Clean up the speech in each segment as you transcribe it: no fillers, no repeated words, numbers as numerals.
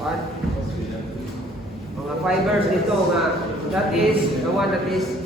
what? Mga fibers dito nga, that is the one that is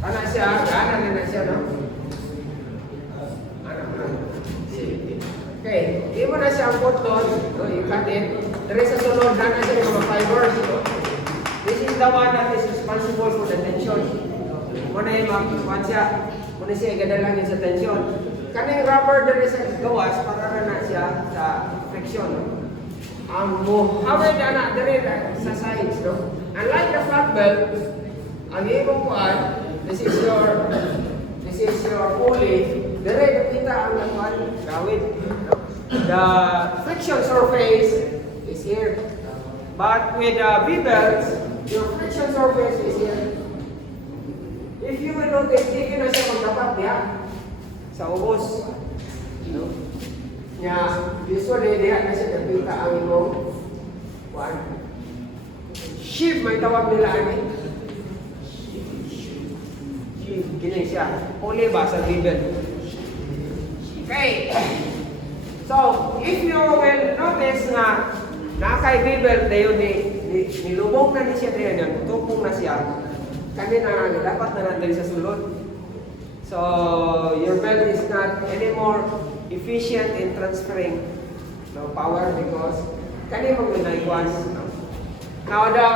ana siya, ana na siya, no? Okay, hindi mo na siya ang doon, no? You cut it. There is a sunod na siya yung mga fibers, no? This is the one that is responsible for the tension. Muna yung mga siya, muna siya igadala yun sa tension. Kaning rubber there is a gawas para na siya sa friction, no? Ang muhawid na dire sa sides, no? Unlike the flat belt, ang imong kuan, this is your pulley. Dire kita ang kuan gawid. The friction surface is here. But with the V-belts, your friction surface is here. If you will notice, hindi na siya magdapat niya sa ubos. No? Usually, diyan na siya nakita ang imong kuan. Sheave, may tawag nila ani. Sheave, gini siya. Uli ba sa V-belt? Okay. So, if you will notice na nakay V-belt na yun, nilubog na siya na yun, tupong na siya, kanina dapat na nandali sa sulod. So, your belt is not anymore efficient in transferring power because kanina mag-naikwas. Now, the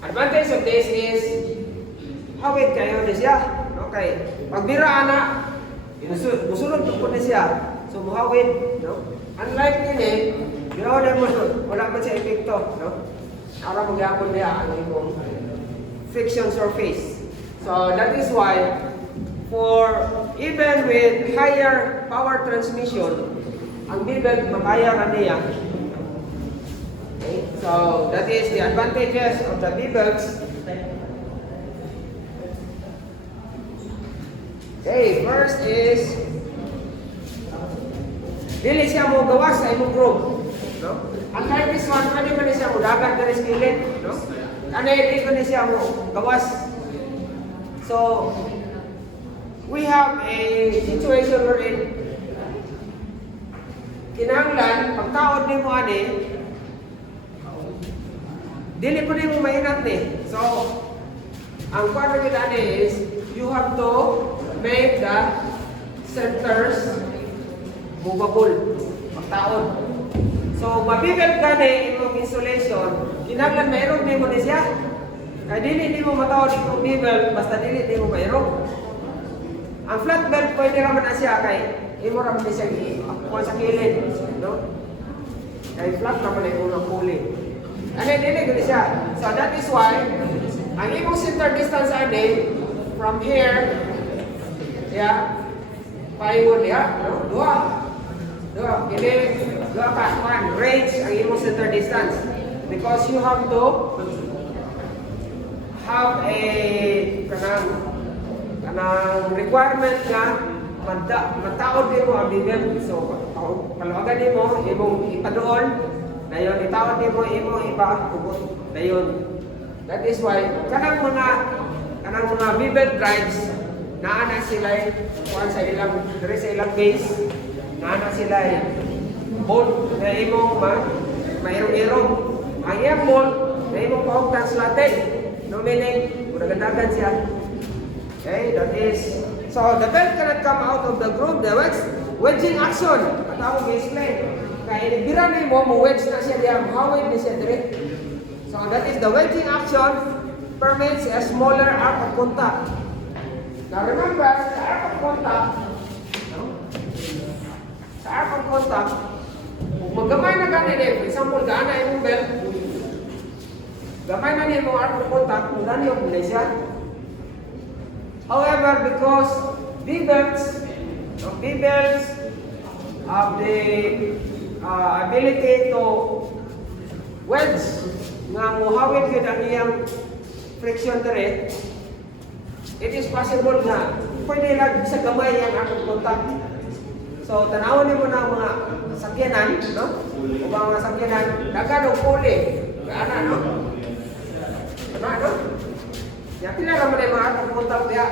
advantage of this is hawid kayo na siya. Okay. Pagbiraan na, musulod po na siya. So, muhawid, no? Unlike nini, ginawa na mo, wala pa siya epekto, no? Para magyapon niya ang imong friction surface. So, that is why, for even with higher power transmission, ang V-belt makaya na niya. Okay? So, that is the advantages of the V-belts. Okay, first is dili siya mo gawas sa imong groove, no? Unlike this one, pwede man siya mo dagat diri sa kilid, no? Ano hindi ko siya mo gawas. So, we have a situation wherein kinahanglan pagtaod nimo ani dili po nimo mainat ni. So, ang kwento gid ani is you have to make the centers movable, pagtaon. So, mabibelt gani itong insulation, kinahanglan mayroon nimo ni siya. Kaya dili mo matawad itong bibelt, basta dili mo mayroon. Ang flat belt, pwede naman na siya kay imo raman siya kuha sa kilid, no? Kay flat naman ay unang puli. Ano dili gani siya. So, that is why, ang imong center distance ani, from here, paingon niya, no? Dua, one, range ang imong center distance. Because you have to have a kanang requirement nga mataod din mo ang bibel. So, kalawagan din mo, imong ipadoon, na yun, itaod din mo, imong ipahugot, na yun. That is why, kanang mga bibel drives, naana sila sa ilang base, naana sila bolt na imong mayroong-irong. Ang iyang bolt na imong pahugtan slated. No meaning, nagadagan siya. Okay, that is. So, the belt cannot come out of the groove. The wedging action. At ako may-explain. Kaya bira na mo wedge na siya diya, mahawid na siya direct. So, that is the wedging action permits a smaller arc of contact. Now, remember, sa arc of contact, kung maggamay na ganun for example, gaana yung belt, gamay na niya yung arc of contact, kung gano'n yung siya. However, because V-belts have the ability to wedge nga muhawid yun ang iyang friction dire, it is possible na pwede lang sa gamay ang arc of contact. So, tanawin mo na mga sakyanan, no? O mga sakyanan, dagan o puli. Gaana, no? Ano? Ya, pila naman ay mga atong kontak diya.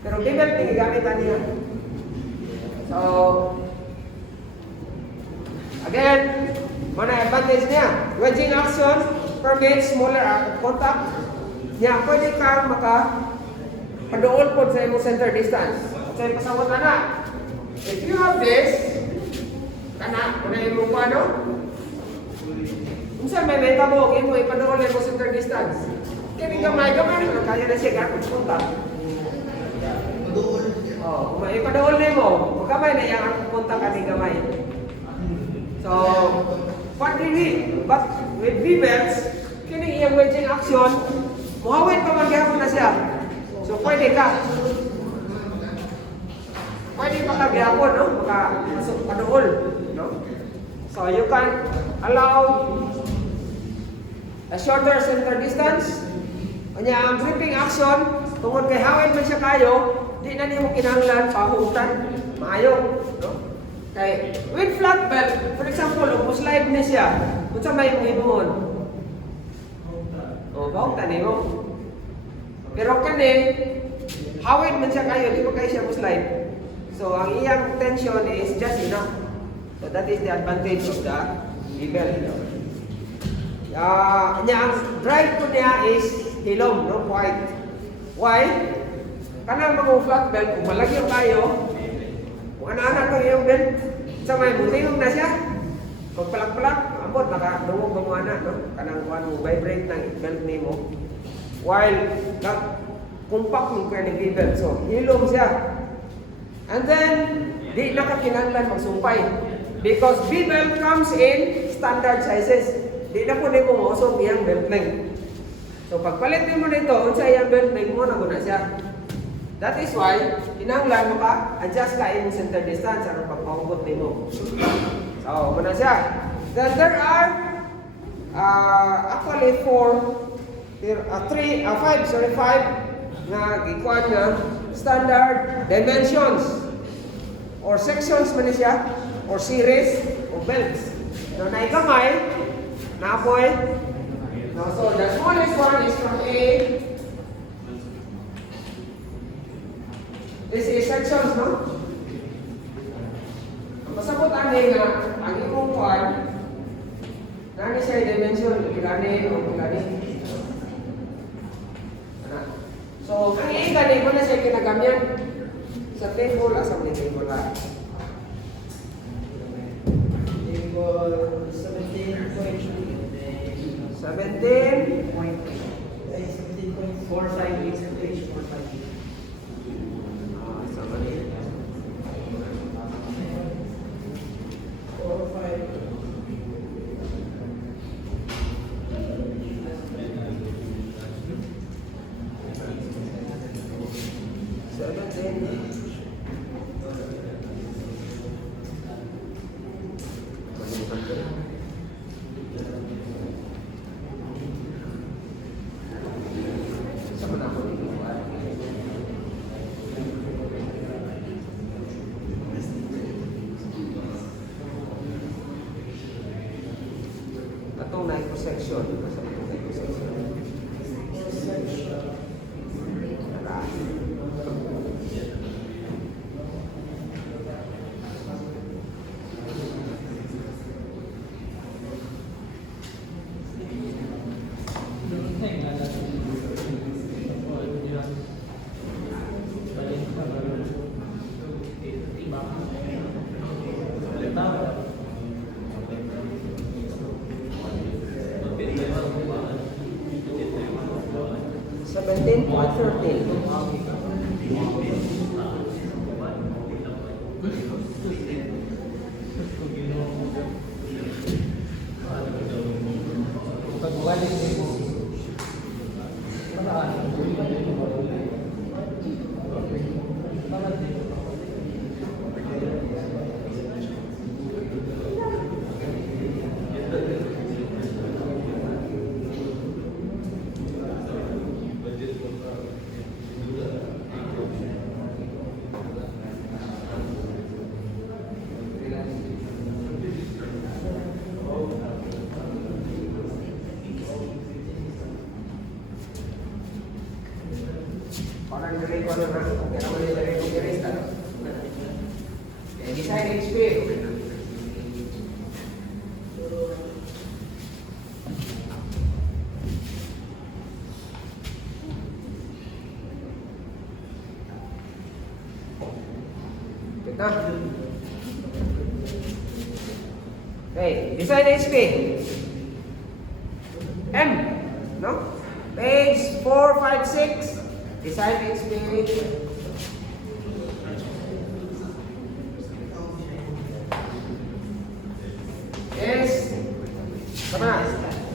Pero bibel tingin gamit niya. So, again, mana advantage niya. Wedging action permits smaller contact. Niya, pwede kang paduol po sa imong center distance. Sa imong pasawat na. If you have this, kana, muna imong ano? Kung saan may tabog, imo ipaduol na imong center distance. Kaya gamay, kaya na siya gano'n contact. Oh, kung ipaduol na mo, magkamay na yung contact ka ni gamay. So, but with V-belts, kini iyang wedging action, muhawin pa magyapon na siya. So, pwede ka. Pwede pa magyapon, no? Masuk paduol, no? So, you can allow a shorter center distance. Kanya, ang gripping action, tungkol kay hawin man siya kayo, di na niyo kinahanglan pahutan, maayo, no? Kay with flat belt, for example, kung slide na siya, kung sa may imuhon, pahutan mo. Pero kani, hawin man siya kayo, di ba kayo siya slide? So, ang iyang tension is just enough. So, that is the advantage of the V-belt. Ang drive ko niya is hilom, no? White. Why? Kanang mga flat belt, kung malagyan kayo, kung ano-ano ito yung belt, sa may butingog na siya. Pag palak-palak, ambot, nakadungog ba mo no? Kanang mo vibrate ng belt ni mo. While, kumpak mo kaya ng V-belt. So, hilom siya. And then, di nakakinanglan magsumpay. Because V-belt comes in standard sizes. Di na po mo mausog iyang belt length. So, pagpalit mo nito, unsa iyang belt length mo, naguna siya. That is why, kinahanglan mo ka, adjust ka yung center distance, ano pagpahugot mo. So, muna siya. Then there are, actually, five na gikuan nga standard dimensions or sections man siya or series o belts. So, naikamay, napoy. No, so the smallest one is from A. This is sections, no? Ang pasabot ani nga ang imong kuan nani siya dimension kilani o kilani. So, ang i-gani mo na siya kinagamyan sa table, asam ni table ha? Table 17.13. Parang nilay ko na kaya naman nilay ko i-erase na. Design HP. Kita. Okay, design HP. M, no? Page 456. Design HP. Is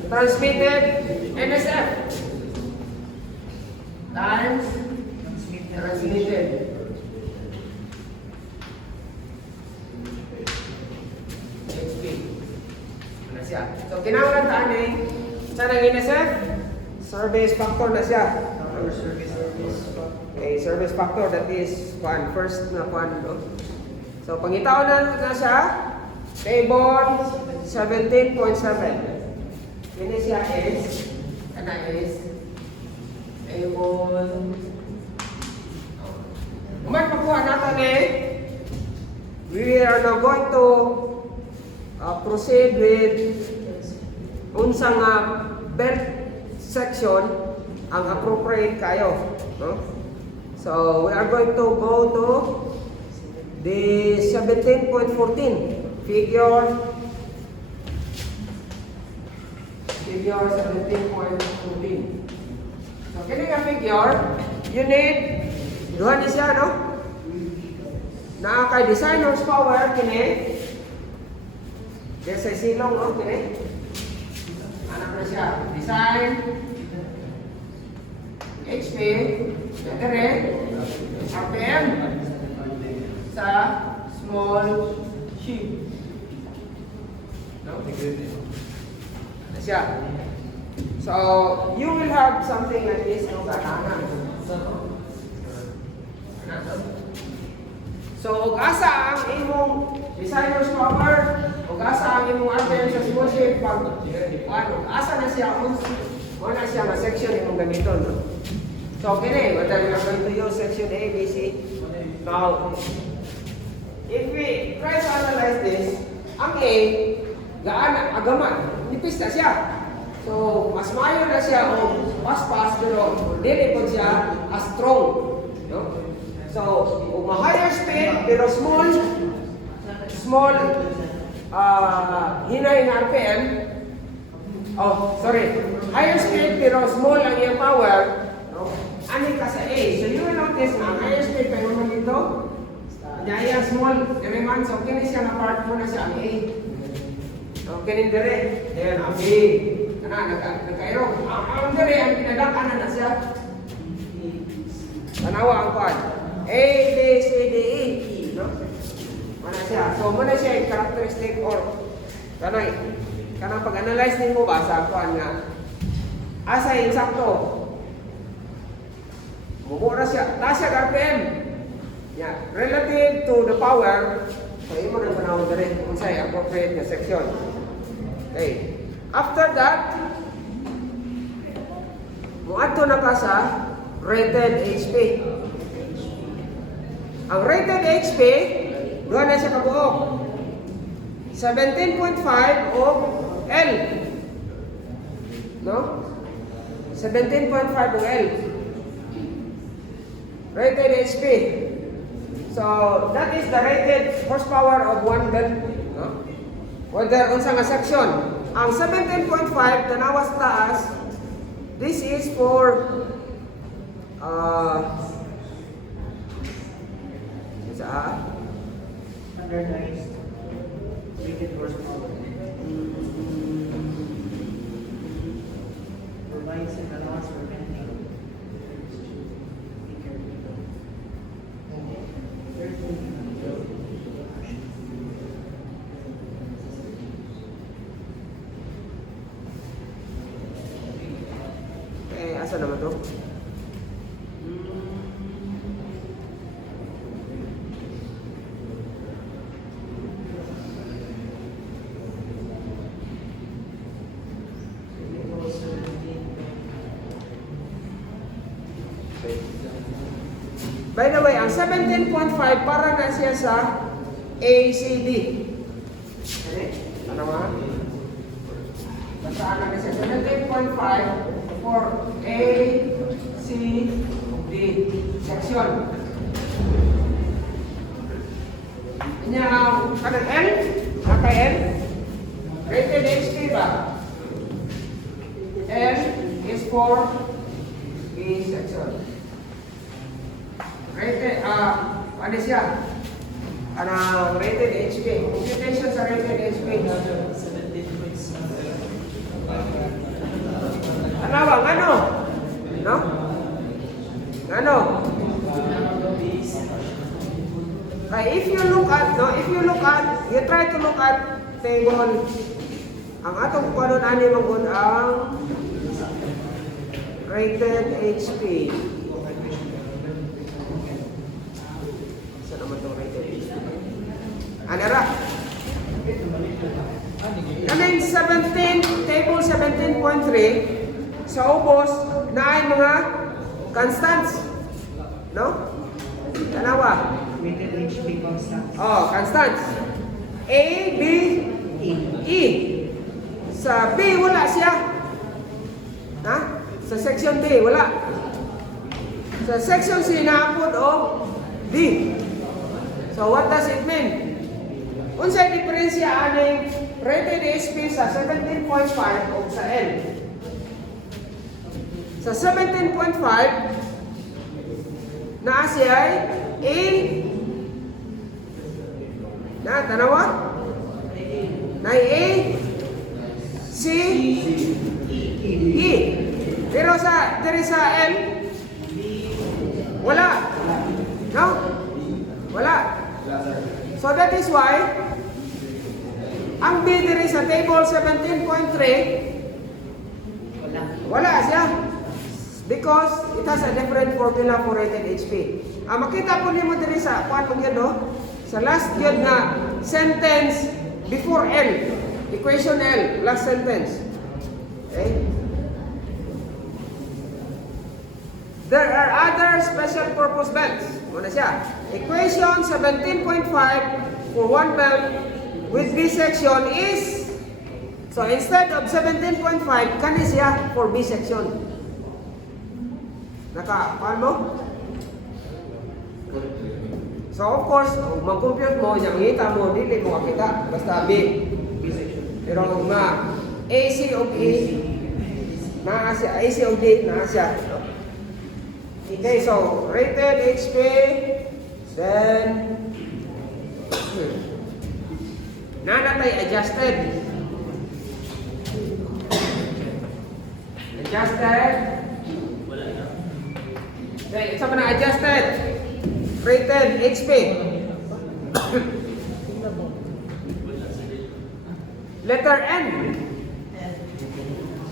transmitted NSF times transmitted. HP. Ano siya? So, kinahanglan taan eh. Saan ang NSF? Service factor na siya. Okay, service factor, that is first na no? So, pangitaw na siya, table 17.7. Ini siya is, table. Kuman pakuha natin eh, we are now going to proceed with unsang belt section ang appropriate kayo, no? So we are going to go to the 17.14 figure 17.14. So kini nga figure, you need duha ni siya, no? Na kay design horsepower kini. Yes, ay silong, no? Kini. Anak na siya. Design HP, dire, RPM sa small sheep. No? Ano siya? So, you will have something like this, no? So, ug asa ang imong designer's power, ug asa ang imong RPM sa small sheep, pag asa na siya, wala siya nga section imong ganito, no? So, kini, whether we are going to use section A, B, C. Now, if we try to analyze this, ang A, agaman, nipis na siya. So, mas maayo na siya o pas-pas, pero dili po siya as strong. No? So, higher speed, pero small, hinay na RPM. Oh, sorry. Higher speed, pero small ang iyang power. No? Ani ka sa A. So, you will notice na higher speed, pero naman dito, dahil small element, so kini siya na part mo na siya ang A. So, kini dire, ayan ang B. Nagkairo. Ang dire, ang pinadakanan na siya. Tanawa ang part. A, B, C, D, E, E. No? Mana siya. So, muna siya yung characteristic or kanang pag-analyze din mo ba sa kuan nga asa yung sakto. Mumura siya. Tasya RPM. Yeah, relative to the power, so imo na panahon dire unsay appropriate na section. Okay. After that, muadto na ka sa rated HP. Ang rated HP, duha na siya kabuok. 17.5 o L. No? 17.5 o L. Rated HP. So, that is the rated horsepower of one belt. No? Whether unsa nga section. Ang 17.5, tanawas taas, this is for standardized rated horsepower. Provides an allowance for venting. Asa naman to? By the way, ang 17.5 para na siya sa ACD. Okay? Ano ba? Basaan na siya 17.5 for A, C, D section. Ini ang kanang L, naka L. Rated HP ba? L is for B section. Rated, ano siya? Anong rated HP? Computation sa rated HP. Ano ba? Ano? No? Ano? If you look at, you try to look at table, ang atong panon ani mangun ang rated HP. Saan naman itong rated HP? Anara? Kaming 17, table 17.3, sa ubos na ay mga constants. No? Tanawa? Rated HP constant. Oh, constants. A, B, E. Sa B, wala siya. Ha? Sa section B, wala. Sa section C, naapod o D. So, what does it mean? Unsay diferensya aning rated HP sa 17.5 o sa L? Sa 17.5, naa siya ay A, na tanawa? Na A, C, E. Pero sa L, wala. No? Wala. So that is why ang B diri sa table 17.3 wala siya. Because it has a different formula for rated HP. Makita po nimo diri sa kuan mo gyud no? Sa last gyud na sentence before L, equation L, last sentence. Okay? There are other special purpose belts. Muna siya. Equation 17.5 for one belt with B section is, so instead of 17.5, kani siya for B section. Naka-paano mo? So of course, kung mag-compute mo, yung ngita mo, dili mo makita, basta B. Pero kung AC of E, naa siya, AC of D, naa siya. Okay, so rated HP, then nanatay adjusted. Okay, isa pa na adjusted. Rated HP. Letter N.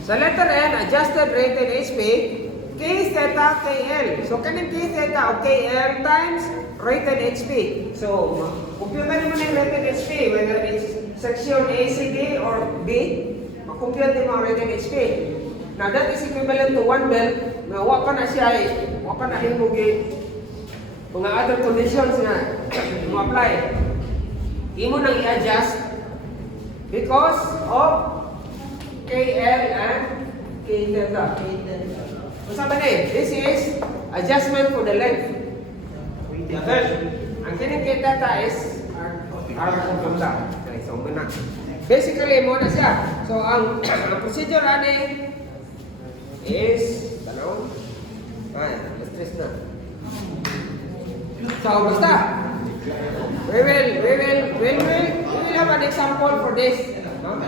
Sa letter N, adjusted rated HP, K theta KL. So, kaning K theta o KL times rated HP. So, compute naman yung rated HP, whether it's section A, C, D, or B, makompute din mga rated HP. Now, that is equivalent to 1 belt na waka na siya waka na himugi mga other conditions na ma-apply. Imo nang i-adjust because of KL and K theta. Masa ba ni? This is adjustment for the length. Ang kining K theta is R theta. Okay, so muna. Basically, mo na siya. So, ang procedure ani is, tanong, stress na. So, basta, we will have an example for this. No?